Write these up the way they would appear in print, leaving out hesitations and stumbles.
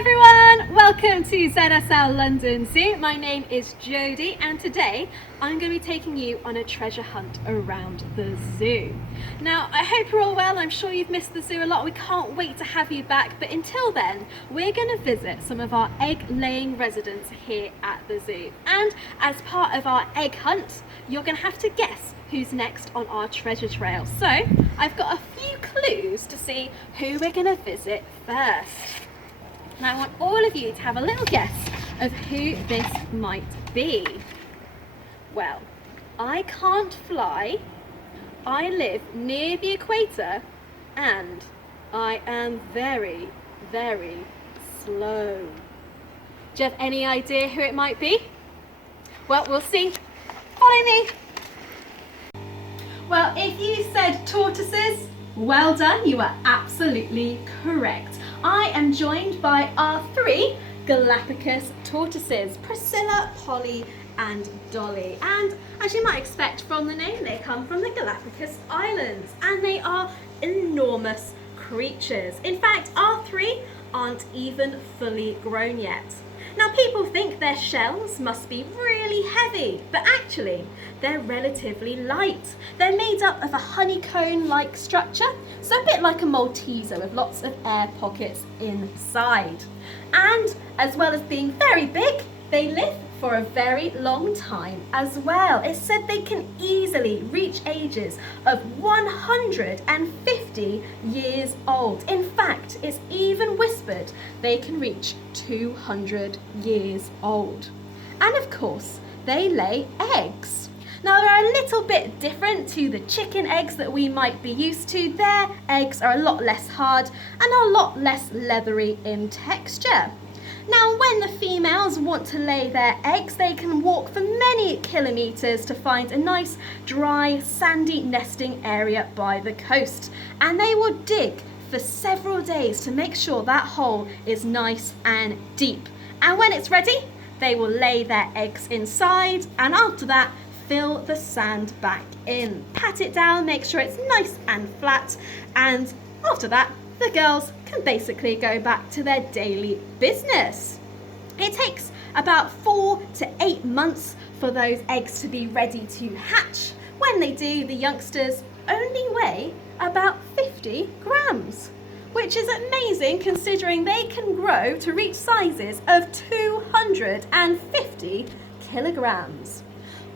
everyone, welcome to ZSL London Zoo. My name is Jodie and today I'm going to be taking you on a treasure hunt around the zoo. Now I hope you're all well. I'm sure you've missed the zoo a lot. We can't wait to have you back, but until then we're going to visit some of our egg laying residents here at the zoo, and as part of our egg hunt you're going to have to guess who's next on our treasure trail. So I've got a few clues to see who we're going to visit first. Now I want all of you to have a little guess of who this might be. Well, I can't fly, I live near the equator, and I am very, very slow. Do you have any idea who it might be? Well, we'll see. Follow me. Well, if you said tortoises, well done, you are absolutely correct. I am joined by our three Galapagos tortoises, Priscilla, Polly and Dolly. And as you might expect from the name, they come from the Galapagos Islands and they are enormous creatures. In fact, our three aren't even fully grown yet. Now people think their shells must be really heavy, but actually they're relatively light. They're made up of a honeycomb-like structure, so a bit like a Malteser with lots of air pockets inside. And as well as being very big, they live for a very long time as well. It's said they can easily reach ages of 150 years old. In fact, it's even whispered they can reach 200 years old. And of course, they lay eggs. Now they're a little bit different to the chicken eggs that we might be used to. Their eggs are a lot less hard and a lot less leathery in texture. Now when the females want to lay their eggs, they can walk for many kilometres to find a nice dry sandy nesting area by the coast, and they will dig for several days to make sure that hole is nice and deep, and when it's ready they will lay their eggs inside, and after that fill the sand back in, pat it down, make sure it's nice and flat, and after that the girls can basically go back to their daily business. It takes about 4 to 8 months for those eggs to be ready to hatch. When they do, the youngsters only weigh about 50 grams, which is amazing considering they can grow to reach sizes of 250 kilograms.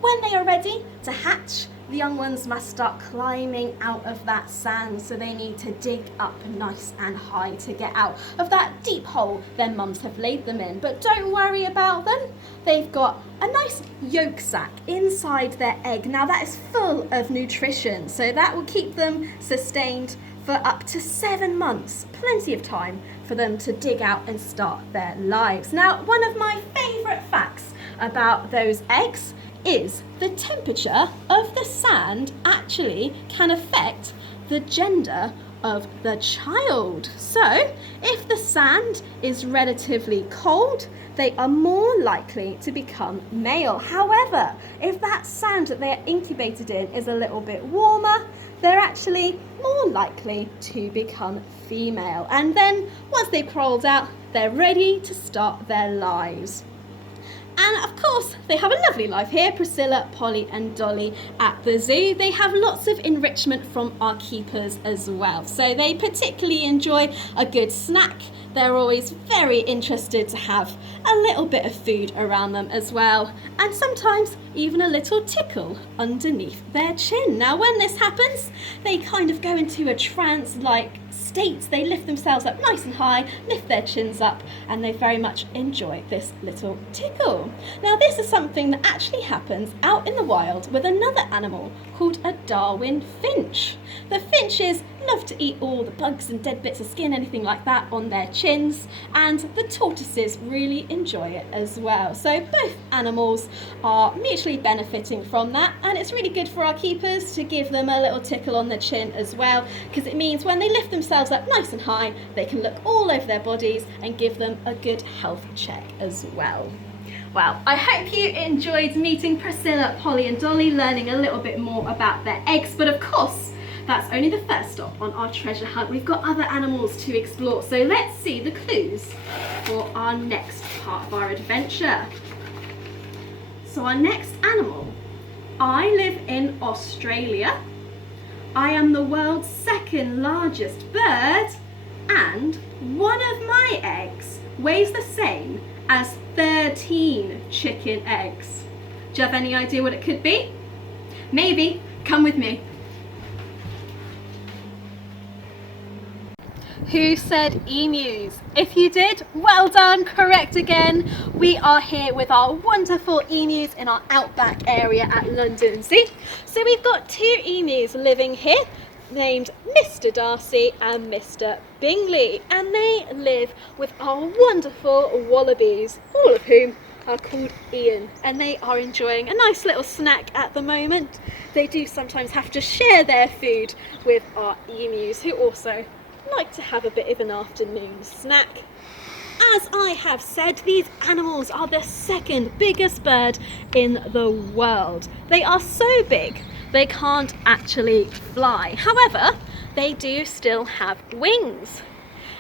When they are ready to hatch, the young ones must start climbing out of that sand, so they need to dig up nice and high to get out of that deep hole their mums have laid them in. But don't worry about them, they've got a nice yolk sac inside their egg. Now that is full of nutrition, so that will keep them sustained for up to 7 months, plenty of time for them to dig out and start their lives. Now, one of my favourite facts about those eggs is the temperature of the sand actually can affect the gender of the child. So if the sand is relatively cold, they are more likely to become male. However, if that sand that they are incubated in is a little bit warmer, they're actually more likely to become female. And then once they've crawled out, they're ready to start their lives. And of course, they have a lovely life here, Priscilla, Polly and Dolly at the zoo. They have lots of enrichment from our keepers as well. So they particularly enjoy a good snack. They're always very interested to have a little bit of food around them as well. And sometimes even a little tickle underneath their chin. Now when this happens, they kind of go into a trance-like state. They lift themselves up nice and high, lift their chins up, and they very much enjoy this little tickle. Now this is something that actually happens out in the wild with another animal called a Darwin finch. The finches love to eat all the bugs and dead bits of skin, anything like that, on their chins, and the tortoises really enjoy it as well. So both animals are mutually benefiting from that, and it's really good for our keepers to give them a little tickle on the chin as well, because it means when they lift themselves up nice and high, they can look all over their bodies and give them a good health check as well. Well, I hope you enjoyed meeting Priscilla, Polly and Dolly, learning a little bit more about their eggs, but of course that's only the first stop on our treasure hunt. We've got other animals to explore, so let's see the clues for our next part of our adventure. So our next animal: I live in Australia, I am the world's second largest bird, and one of my eggs weighs the same as 13 chicken eggs. Do you have any idea what it could be? Maybe. Come with me. Who said emus? If you did, well done, correct again. We are here with our wonderful emus in our outback area at London Zoo. So we've got 2 emus living here named Mr. Darcy and Mr. Bingley, and they live with our wonderful wallabies, all of whom are called Ian, and they are enjoying a nice little snack at the moment. They do sometimes have to share their food with our emus, who also like to have a bit of an afternoon snack. As I have said, these animals are the second biggest bird in the world. They are so big they can't actually fly. However, they do still have wings,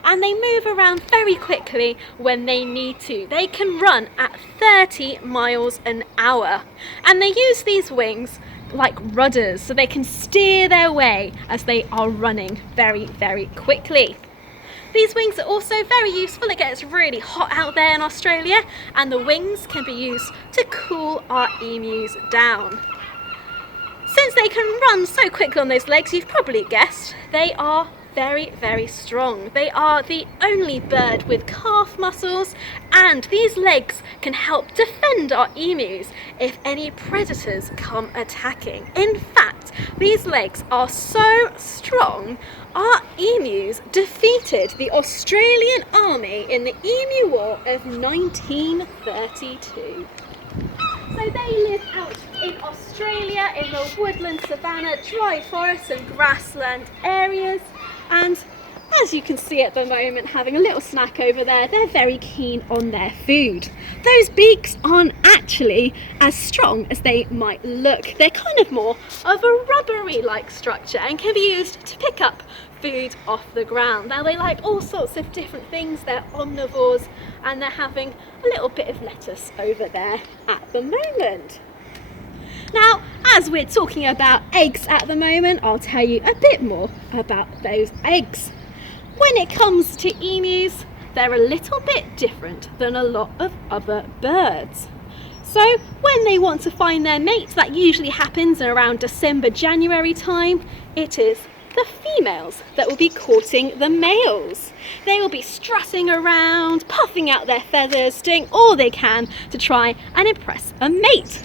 and they move around very quickly when they need to. They can run at 30 miles an hour, and they use these wings like rudders so they can steer their way as they are running very, very quickly. These wings are also very useful. It gets really hot out there in Australia, and the wings can be used to cool our emus down. Since they can run so quickly on those legs, you've probably guessed, they are very, very strong. They are the only bird with calf muscles, and these legs can help defend our emus if any predators come attacking. In fact, these legs are so strong, our emus defeated the Australian army in the Emu War of 1932. So they live out in Australia in the woodland, savanna, dry forests and grassland areas, and as you can see at the moment, having a little snack over there, they're very keen on their food. Those beaks aren't actually as strong as they might look. They're kind of more of a rubbery-like structure and can be used to pick up food off the ground. Now they like all sorts of different things. They're omnivores, and they're having a little bit of lettuce over there at the moment. Now, as we're talking about eggs at the moment, I'll tell you a bit more about those eggs. When it comes to emus, they're a little bit different than a lot of other birds. So when they want to find their mates, that usually happens around December, January time, it is the females that will be courting the males. They will be strutting around, puffing out their feathers, doing all they can to try and impress a mate.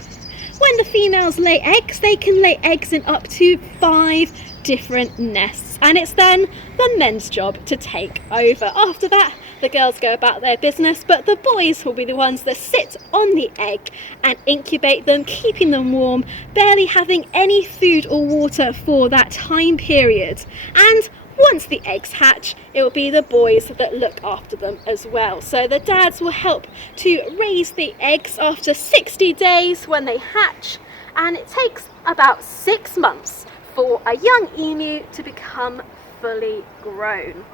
When the females lay eggs, they can lay eggs in up to 5 different nests, and it's then the men's job to take over. After that, the girls go about their business, but the boys will be the ones that sit on the egg and incubate them, keeping them warm, barely having any food or water for that time period. And once the eggs hatch, it will be the boys that look after them as well. So the dads will help to raise the eggs after 60 days when they hatch, and it takes about 6 months for a young emu to become fully grown.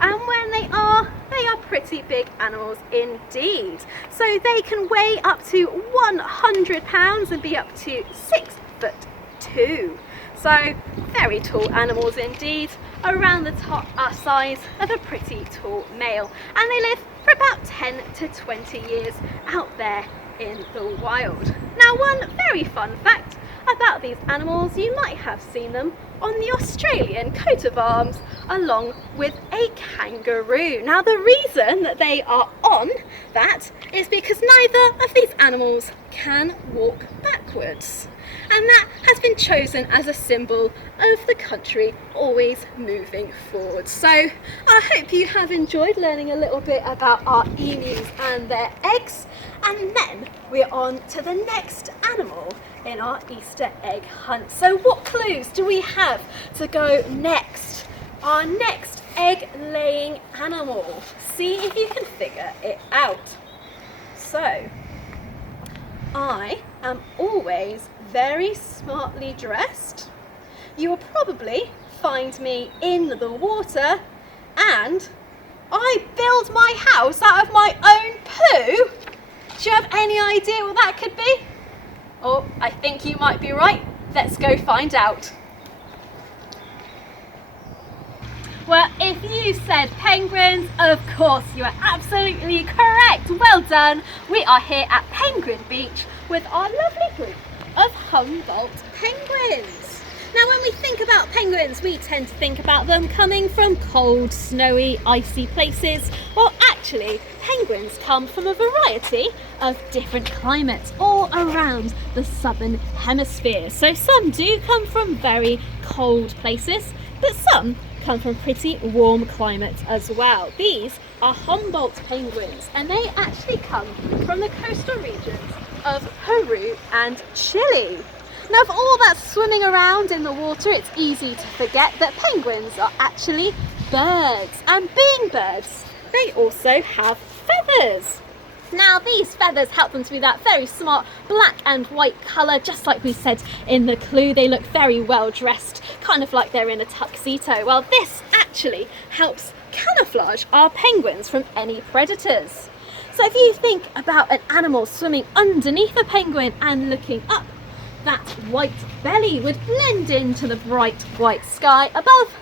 And when they are pretty big animals indeed. So they can weigh up to 100 pounds and be up to 6'2". So very tall animals indeed, around the top size of a pretty tall male. And they live for about 10 to 20 years out there in the wild. Now, one very fun fact about these animals, you might have seen them on the Australian coat of arms along with a kangaroo. Now, the reason that they are on that is because neither of these animals can walk backwards, and that has been chosen as a symbol of the country always moving forward. So I hope you have enjoyed learning a little bit about our emus and their eggs, and then we're on to the next animal in our Easter egg hunt. So what clues do we have to go next? Our next egg laying animal. See if you can figure it out. So I am always very smartly dressed. You will probably find me in the water, and I build my house out of my own poo. Do you have any idea what that could be? Oh, I think you might be right. Let's go find out. Well, if you said penguins, of course you are absolutely correct. Well done. We are here at Penguin Beach with our lovely group of Humboldt penguins. Now, when we think about penguins, we tend to think about them coming from cold, snowy, icy places. Well, actually, penguins come from a variety of different climates all around the southern hemisphere. So some do come from very cold places, but some come from pretty warm climates as well. These are Humboldt penguins, and they actually come from the coastal regions of Peru and Chile. Now, for all that swimming around in the water, it's easy to forget that penguins are actually birds, and being birds, they also have feathers. Now, these feathers help them to be that very smart black and white colour, just like we said in the clue. They look very well dressed, kind of like they're in a tuxedo. Well, this actually helps camouflage our penguins from any predators. So if you think about an animal swimming underneath a penguin and looking up, that white belly would blend into the bright white sky above.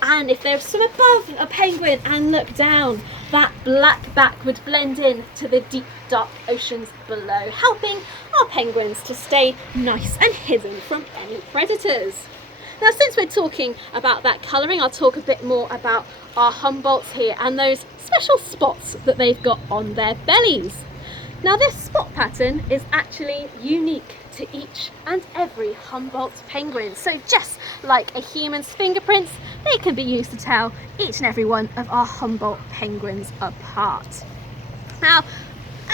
And if they swim above a penguin and look down, that black back would blend in to the deep dark oceans below, helping our penguins to stay nice and hidden from any predators. Now, since we're talking about that colouring, I'll talk a bit more about our Humboldts here and those special spots that they've got on their bellies. Now, this spot pattern is actually unique to each and every Humboldt penguin. So just like a human's fingerprints, they can be used to tell each and every one of our Humboldt penguins apart. Now,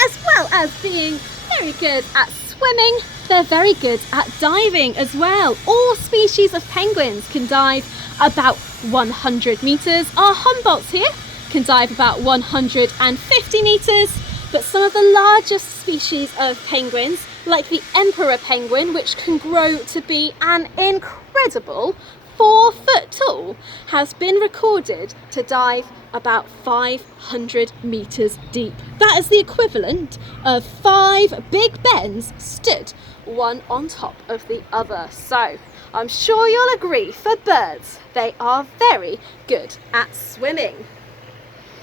as well as being very good at swimming, they're very good at diving as well. All species of penguins can dive about 100 metres. Our Humboldts here can dive about 150 metres, but some of the largest species of penguins, like the emperor penguin, which can grow to be an incredible 4 foot tall, has been recorded to dive about 500 metres deep. That is the equivalent of 5 Big Bens stood one on top of the other. So I'm sure you'll agree, for birds, they are very good at swimming.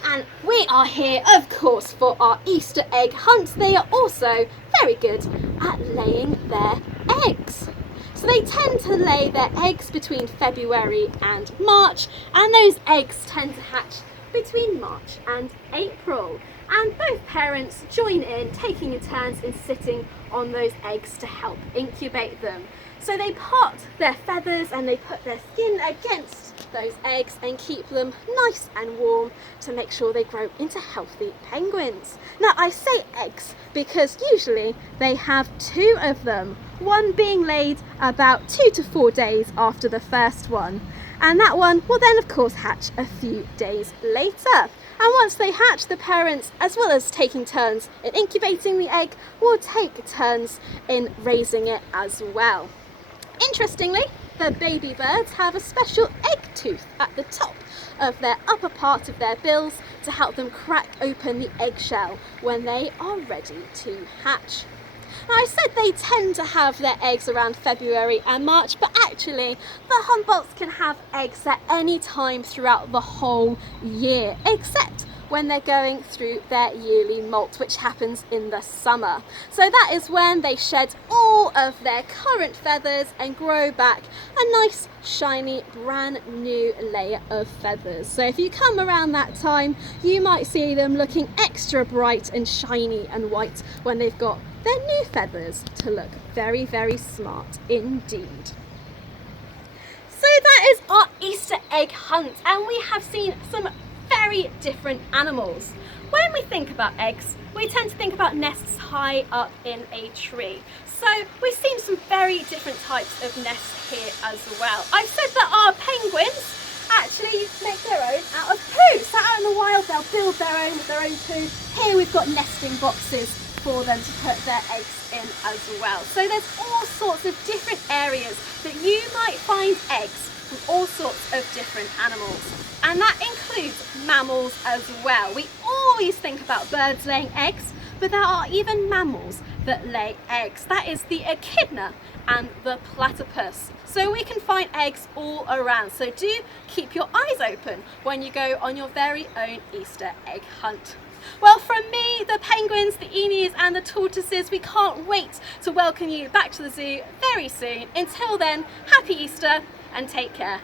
And we are here, of course, for our Easter egg hunt. They are also very good at laying their eggs. So they tend to lay their eggs between February and March, and those eggs tend to hatch between March and April. And both parents join in, taking turns in sitting on those eggs to help incubate them. So they part their feathers and they put their skin against those eggs and keep them nice and warm to make sure they grow into healthy penguins. Now, I say eggs because usually they have 2 of them, one being laid about 2 to 4 days after the first one, and that one will then of course hatch a few days later. And once they hatch, the parents, as well as taking turns in incubating the egg, will take turns in raising it as well. Interestingly, the baby birds have a special egg tooth at the top of their upper part of their bills to help them crack open the eggshell when they are ready to hatch. Now, I said they tend to have their eggs around February and March, but actually the Humboldts can have eggs at any time throughout the whole year, except when they're going through their yearly molt, which happens in the summer. So that is when they shed all of their current feathers and grow back a nice, shiny, brand new layer of feathers. So if you come around that time, you might see them looking extra bright and shiny and white when they've got their new feathers to look very, very smart indeed. So that is our Easter egg hunt, and we have seen some very different animals. When we think about eggs, we tend to think about nests high up in a tree. So we've seen some very different types of nests here as well. I've said that our penguins actually make their own out of poo. So out in the wild, they'll build their own with their own poo. Here we've got nesting boxes for them to put their eggs in as well. So there's all sorts of different areas that you might find eggs from all sorts of different animals. And that includes mammals as well. We always think about birds laying eggs, but there are even mammals that lay eggs. That is the echidna and the platypus. So we can find eggs all around. So do keep your eyes open when you go on your very own Easter egg hunt. Well, from me, the penguins, the emus and the tortoises, we can't wait to welcome you back to the zoo very soon. Until then, happy Easter and take care.